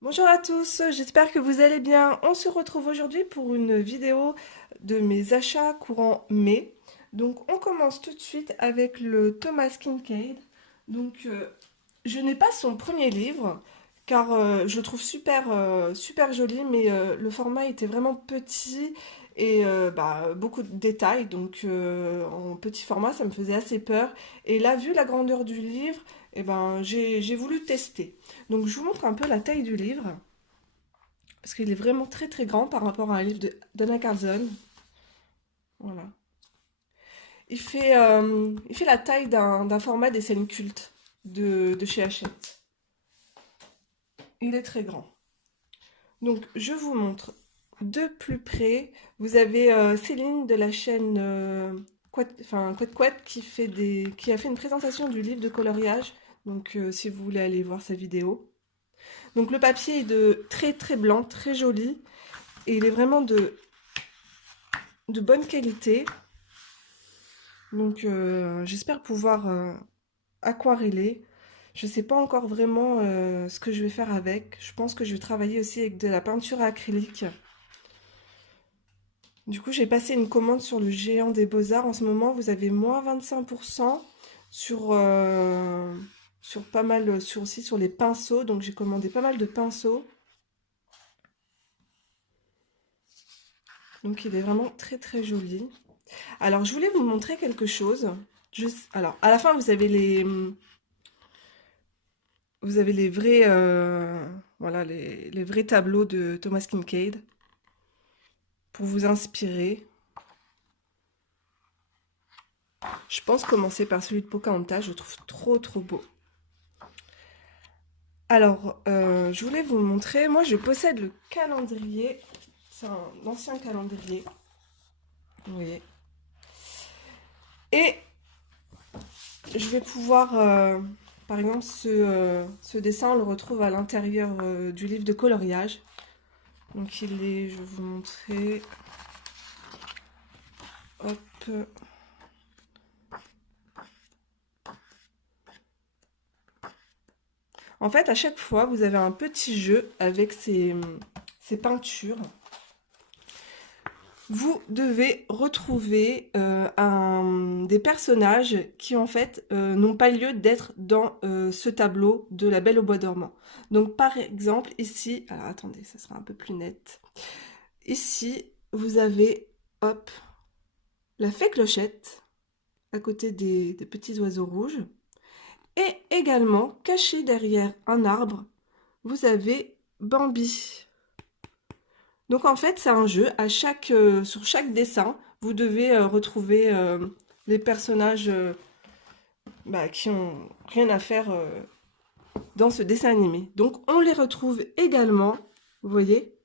Bonjour à tous, j'espère que vous allez bien. On se retrouve aujourd'hui pour une vidéo de mes achats courant mai. Donc on commence tout de suite avec le Thomas Kincaid. Je n'ai pas son premier livre car je le trouve super joli, mais le format était vraiment petit et beaucoup de détails. En petit format ça me faisait assez peur. Et là, vu la grandeur du livre, j'ai voulu tester. Donc je vous montre un peu la taille du livre, parce qu'il est vraiment très grand par rapport à un livre d'Anna Carlson. Voilà. Il fait la taille d'un format des scènes cultes de chez Hachette. Il est très grand. Donc je vous montre de plus près. Vous avez Céline de la chaîne Quat Quat qui a fait une présentation du livre de coloriage. Si vous voulez aller voir sa vidéo. Donc le papier est de très blanc, très joli. Et il est vraiment de bonne qualité. J'espère pouvoir aquareller. Je ne sais pas encore vraiment ce que je vais faire avec. Je pense que je vais travailler aussi avec de la peinture acrylique. Du coup, j'ai passé une commande sur le Géant des Beaux-Arts. En ce moment, vous avez moins 25% sur, sur pas mal, sur aussi sur les pinceaux. Donc j'ai commandé pas mal de pinceaux. Donc il est vraiment très joli. Alors je voulais vous montrer quelque chose. Alors à la fin, vous avez les vrais, voilà, les vrais tableaux de Thomas Kincaid pour vous inspirer. Je pense commencer par celui de Pocahontas, je le trouve trop beau. Alors, je voulais vous montrer, moi je possède le calendrier, c'est un ancien calendrier, vous voyez. Et je vais pouvoir, par exemple, ce dessin, on le retrouve à l'intérieur du livre de coloriage. Donc il est, je vais vous montrer, hop. En fait, à chaque fois, vous avez un petit jeu avec ces peintures. Vous devez retrouver des personnages qui, en fait, n'ont pas lieu d'être dans ce tableau de La Belle au bois dormant. Donc, par exemple, ici, alors attendez, ça sera un peu plus net. Ici, vous avez, hop, la fée Clochette, à côté des petits oiseaux rouges. Et également, caché derrière un arbre, vous avez Bambi. Donc en fait, c'est un jeu. Sur chaque dessin, vous devez retrouver les personnages qui ont rien à faire dans ce dessin animé. Donc on les retrouve également. Vous voyez,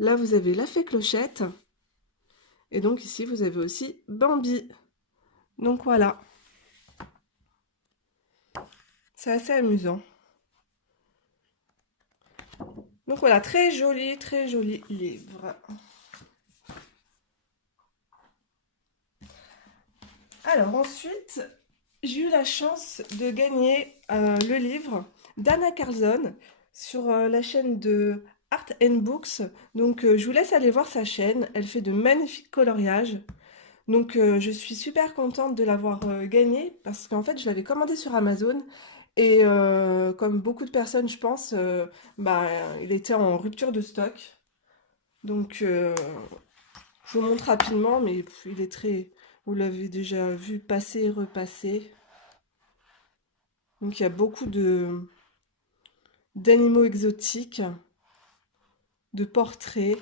là vous avez la fée Clochette. Et donc ici, vous avez aussi Bambi. Donc voilà, c'est assez amusant. Donc voilà, très joli livre. Alors ensuite, j'ai eu la chance de gagner le livre d'Anna Carlson sur la chaîne de Art and Books. Je vous laisse aller voir sa chaîne. Elle fait de magnifiques coloriages. Je suis super contente de l'avoir gagné parce qu'en fait, je l'avais commandé sur Amazon et comme beaucoup de personnes, je pense, il était en rupture de stock. Donc, euh, je vous montre rapidement, mais il est très... Vous l'avez déjà vu passer et repasser. Donc il y a beaucoup de d'animaux exotiques, de portraits.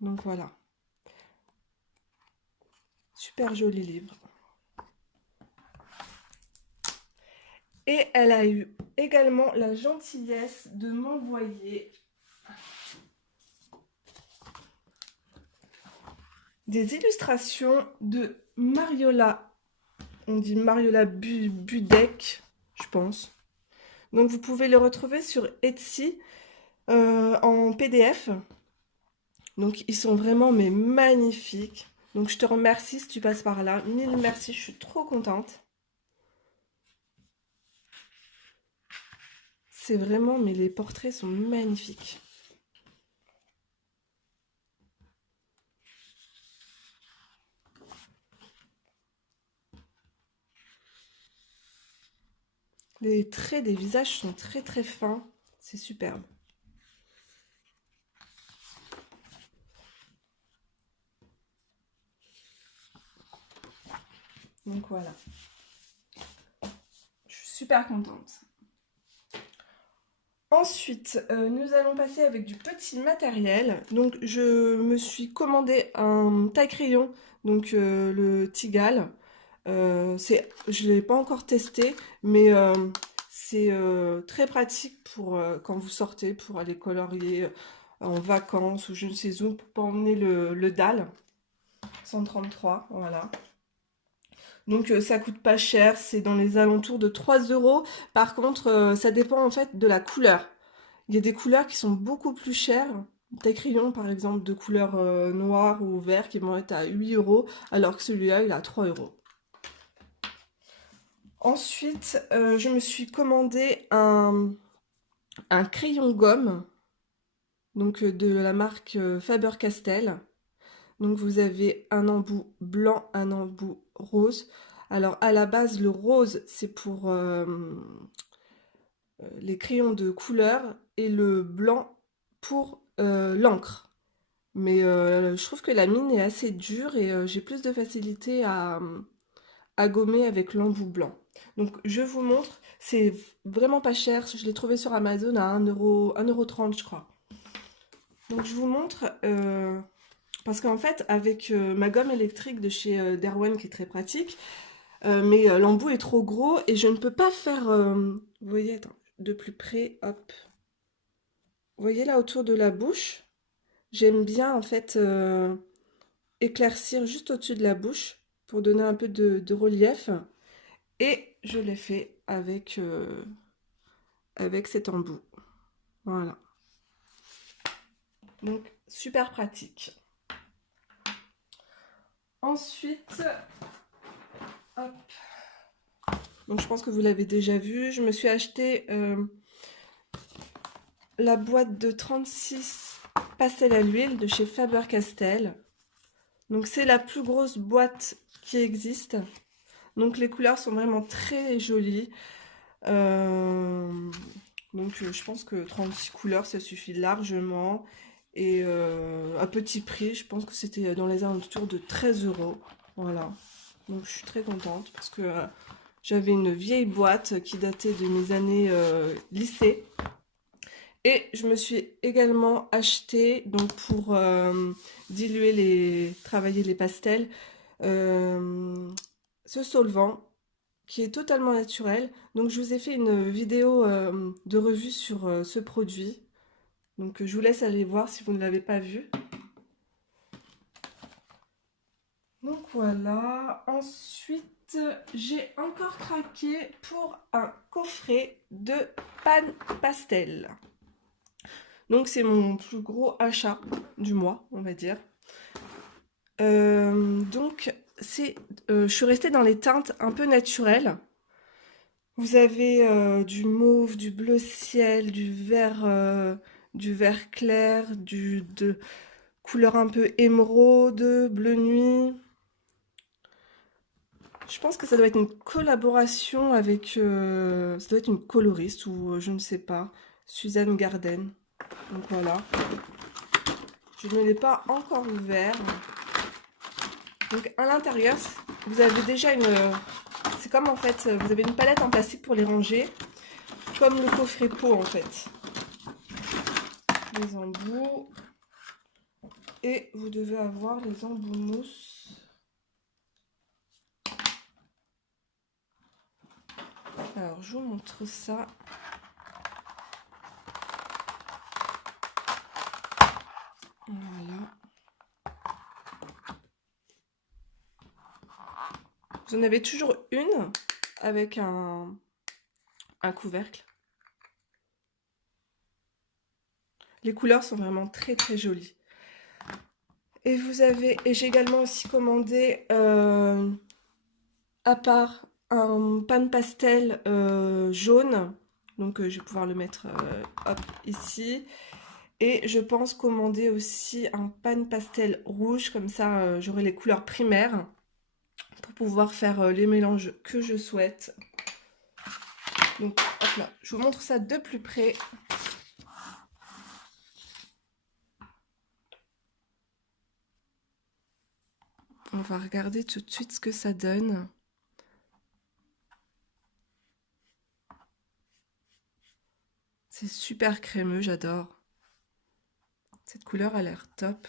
Donc voilà, super joli livre. Et elle a eu également la gentillesse de m'envoyer des illustrations de Mariola. On dit Mariola Budek, je pense. Donc vous pouvez le retrouver sur Etsy en PDF. Donc ils sont vraiment mais magnifiques. Donc je te remercie si tu passes par là. Mille merci, je suis trop contente. C'est vraiment, mais les portraits sont magnifiques. Les traits des visages sont très très fins. C'est superbe. Donc voilà. Je suis super contente. Ensuite, nous allons passer avec du petit matériel. Donc, je me suis commandé un taille-crayon, donc le Tigal. Je ne l'ai pas encore testé, mais c'est très pratique pour quand vous sortez, pour aller colorier en vacances ou je ne sais où, pour pas emmener le dalle. 133, voilà. Donc ça coûte pas cher, c'est dans les alentours de 3 euros. Par contre, ça dépend en fait de la couleur. Il y a des couleurs qui sont beaucoup plus chères. Des crayons par exemple de couleur noire ou vert qui vont être à 8 euros, alors que celui-là il est à 3 euros. Ensuite, je me suis commandé un crayon gomme, donc de la marque Faber-Castell. Donc vous avez un embout blanc, un embout rose. Alors à la base, le rose, c'est pour les crayons de couleur et le blanc pour l'encre. Mais je trouve que la mine est assez dure et j'ai plus de facilité à gommer avec l'embout blanc. Donc je vous montre, c'est vraiment pas cher. Je l'ai trouvé sur Amazon à 1,30 € je crois. Donc je vous montre, parce qu'en fait avec ma gomme électrique de chez Derwent qui est très pratique, mais l'embout est trop gros et je ne peux pas faire, vous voyez, attends, de plus près, hop. Vous voyez là autour de la bouche, j'aime bien en fait éclaircir juste au-dessus de la bouche pour donner un peu de relief. Et je l'ai fait avec cet embout. Voilà. Donc super pratique. Ensuite, hop. Donc je pense que vous l'avez déjà vu. Je me suis acheté la boîte de 36 pastels à l'huile de chez Faber-Castell. Donc c'est la plus grosse boîte qui existe. Donc les couleurs sont vraiment très jolies. Donc je pense que 36 couleurs ça suffit largement. Et à petit prix, je pense que c'était dans les alentours de 13 euros. Voilà. Donc je suis très contente parce que j'avais une vieille boîte qui datait de mes années lycée. Et je me suis également acheté, donc pour travailler les pastels, ce solvant qui est totalement naturel. Donc je vous ai fait une vidéo de revue sur ce produit. Donc je vous laisse aller voir si vous ne l'avez pas vu. Donc voilà. Ensuite, j'ai encore craqué pour un coffret de panne pastel. Donc c'est mon plus gros achat du mois, on va dire. Donc je suis restée dans les teintes un peu naturelles. Vous avez du mauve, du bleu ciel, du vert clair, de couleur un peu émeraude, bleu nuit. Je pense que ça doit être une collaboration avec, ça doit être une coloriste ou je ne sais pas, Suzanne Garden. Donc voilà. Je ne l'ai pas encore ouvert. Donc à l'intérieur, vous avez déjà c'est comme en fait, vous avez une palette en plastique pour les ranger, comme le coffret pot en fait. Les embouts. Et vous devez avoir les embouts mousse. Alors je vous montre ça. Voilà. Vous en avez toujours une avec un couvercle. Les couleurs sont vraiment très très jolies. Et j'ai également aussi commandé à part un pan pastel jaune Donc je vais pouvoir le mettre hop, ici. Et je pense commander aussi un pan pastel rouge, comme ça j'aurai les couleurs primaires pour pouvoir faire les mélanges que je souhaite. Donc hop là, je vous montre ça de plus près. On va regarder tout de suite ce que ça donne. C'est super crémeux, j'adore. Cette couleur a l'air top.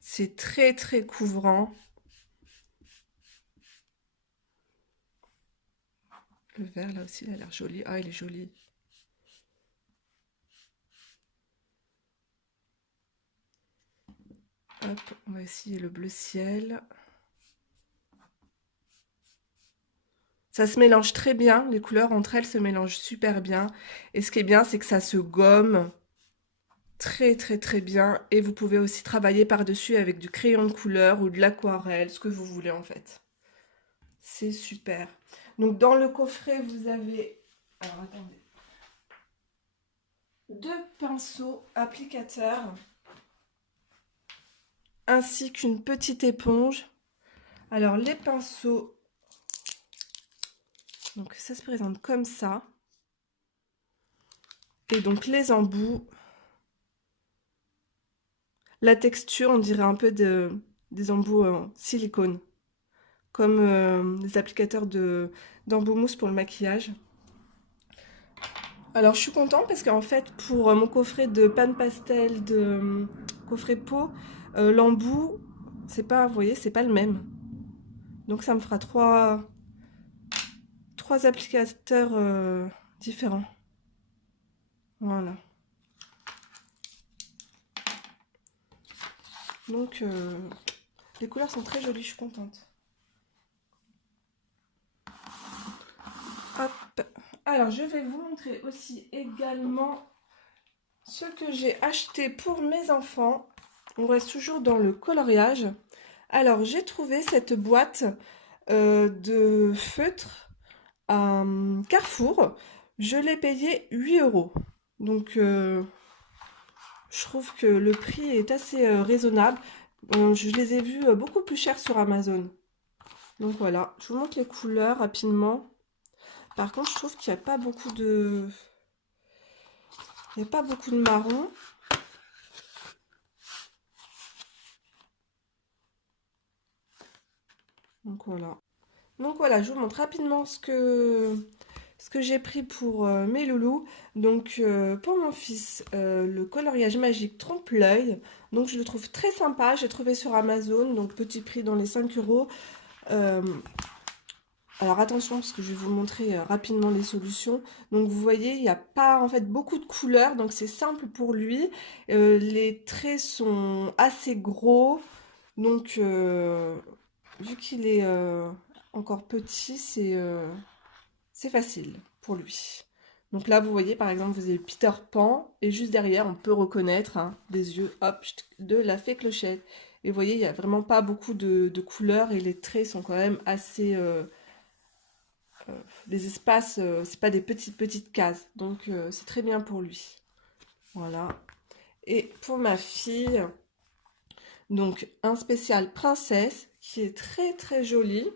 C'est très très couvrant. Le vert là aussi, il a l'air joli. Ah, il est joli. Hop, on va essayer le bleu ciel. Ça se mélange très bien, les couleurs entre elles se mélangent super bien. Et ce qui est bien, c'est que ça se gomme très très très bien. Et vous pouvez aussi travailler par-dessus avec du crayon de couleur ou de l'aquarelle, ce que vous voulez en fait. C'est super. Donc dans le coffret, vous avez... Alors attendez. 2 pinceaux applicateurs. Ainsi qu'une petite éponge. Alors les pinceaux... Donc ça se présente comme ça. Et donc les embouts, la texture, on dirait un peu des embouts en silicone, comme les applicateurs d'embout mousse pour le maquillage. Alors je suis contente parce qu'en fait pour mon coffret de pan pastel, de coffret pot, l'embout, c'est pas, vous voyez, c'est pas le même. Donc ça me fera trois applicateurs différents. Voilà. Donc les couleurs sont très jolies, je suis contente. Hop. Alors je vais vous montrer aussi également ce que j'ai acheté pour mes enfants. On reste toujours dans le coloriage. Alors j'ai trouvé cette boîte de feutre à Carrefour. Je l'ai payé 8 €. Donc je trouve que le prix est assez raisonnable. Je les ai vus beaucoup plus chers sur Amazon. Donc voilà, je vous montre les couleurs rapidement. Par contre, je trouve qu'il n'y a pas beaucoup de... Il n'y a pas beaucoup de marron. Donc voilà. Donc voilà, je vous montre rapidement ce que j'ai pris pour mes loulous. Donc pour mon fils, le coloriage magique trompe-l'œil. Donc je le trouve très sympa. J'ai trouvé sur Amazon, donc petit prix dans les 5 €. Alors attention parce que je vais vous montrer rapidement les solutions. Donc vous voyez, il n'y a pas en fait beaucoup de couleurs, donc c'est simple pour lui. Les traits sont assez gros, donc vu qu'il est encore petit, c'est facile pour lui. Donc là, vous voyez, par exemple, vous avez Peter Pan, et juste derrière, on peut reconnaître hein, des yeux, hop, de la fée Clochette. Et vous voyez, il n'y a vraiment pas beaucoup de couleurs, et les traits sont quand même assez... les espaces, c'est pas des petites cases, donc c'est très bien pour lui. Voilà. Et pour ma fille, donc un spécial princesse, qui est très très joli.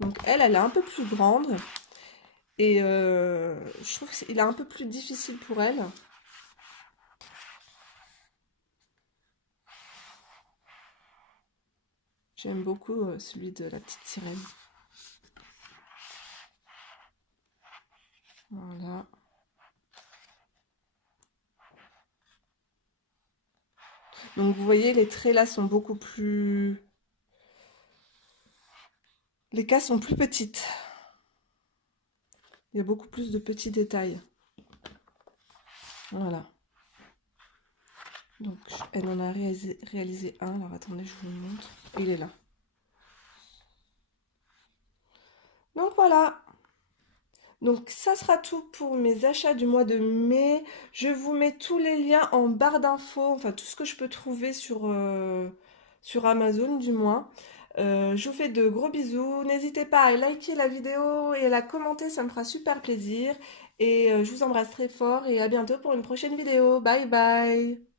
Donc elle est un peu plus grande. Et je trouve qu'il est un peu plus difficile pour elle. J'aime beaucoup celui de la petite sirène. Voilà. Donc vous voyez, les traits là sont beaucoup plus... Les cases sont plus petites. Il y a beaucoup plus de petits détails. Voilà. Donc elle en a réalisé un. Alors attendez, je vous le montre. Il est là. Donc voilà. Donc ça sera tout pour mes achats du mois de mai. Je vous mets tous les liens en barre d'infos, enfin tout ce que je peux trouver sur Amazon du moins. Je vous fais de gros bisous. N'hésitez pas à liker la vidéo et à la commenter, ça me fera super plaisir. Et je vous embrasse très fort et à bientôt pour une prochaine vidéo. Bye bye!